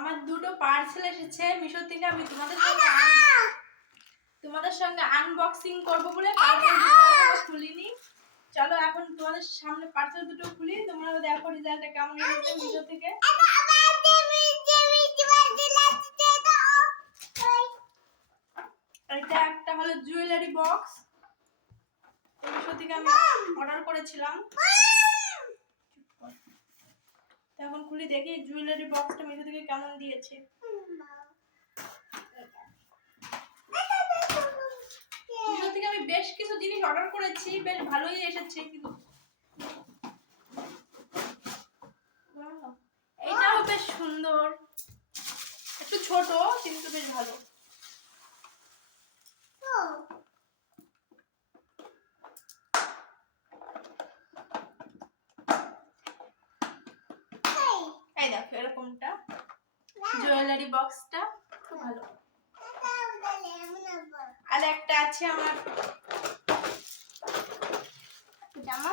আমার দুটো পার্সেল এসেছে মিশো থেকে। আমি তোমাদের সঙ্গে আনবক্সিং করব বলে পার্সেল খুলিনি। চলো এখন তোমাদের সামনে পার্সেল দুটো খুলি, তোমরা দেখো রেজাল্টটা কেমন এসেছে মিশো থেকে। এটা একটা হলো জুয়েলারি বক্স, মিশো থেকে আমি অর্ডার করেছিলাম। এখন খুলি দেখি জুয়েলারি বক্সটা মিশো থেকে কেমন দিয়েছে। মিশো থেকে আমি বেশ কিছু জিনিস অর্ডার করেছি, বেশ ভালোই এসেছে। কিন্তু এটাও বেশ সুন্দর, একটু ছোট কিন্তু বেশ ভালো। এই দেখো এরকমটা জুয়েলারি বক্সটা খুব ভালো। আর একটা আছে আমার জামা,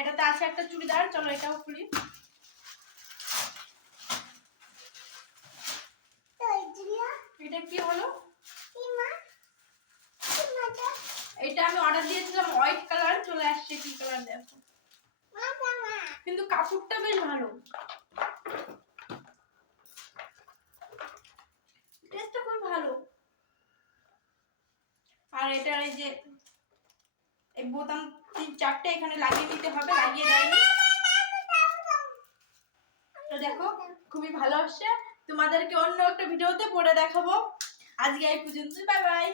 এটাতে আছে একটা চুড়িদার। চলো এটাও খুলি। এটা কি হলো? এটা আমি অর্ডার দিয়েছিলাম হোয়াইট কালার, চলে আসছে কি কালার দেখো। কিন্তু কাপড়টা বেশ ভালো, ড্রেসটা খুব ভালো। আর এটার এই যে এই বোতাম 3-4টে এখানে লাগিয়ে দিতে হবে, লাগিয়ে দেয়নি তো দেখো খুবই ভালো আসছে। তোমাদেরকে অন্য একটা ভিডিওতে পরে দেখাবো। আজকে এই পর্যন্ত, বাই বাই।